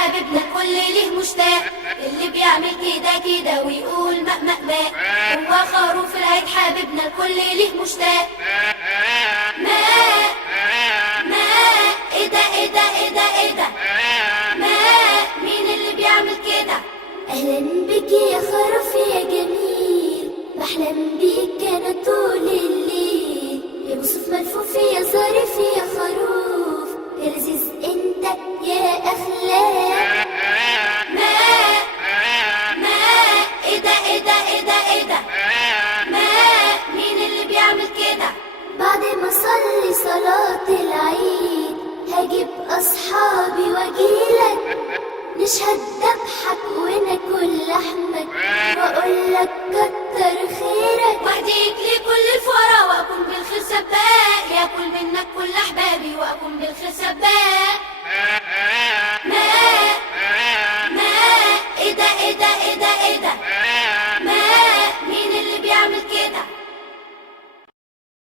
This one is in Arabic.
حبيبنا الكل ليه مشتاق، اللي بيعمل كده كده ويقول ماء ماء ماء. هو خروف العيد حبيبنا الكل ليه مشتاق. ماء ماء، ايه ده ايه ده ايه ده ايه ده؟ ماء، مين اللي بيعمل كده؟ أهلا بك يا خروف يا جميل، بحلم بيك أنا طول الليل. يا بوصف ملفوف يا ظريف يا خروف، يا لذيذ أنت يا أخلاق. ماء ماء، ايه ده ايه ده ايه ده ايه ده؟ ماء، مين اللي بيعمل كده؟ بعد ما أصلي صلاة العيد هجيب أصحابي وأجيلك، نشهد ذبحك ونعيد.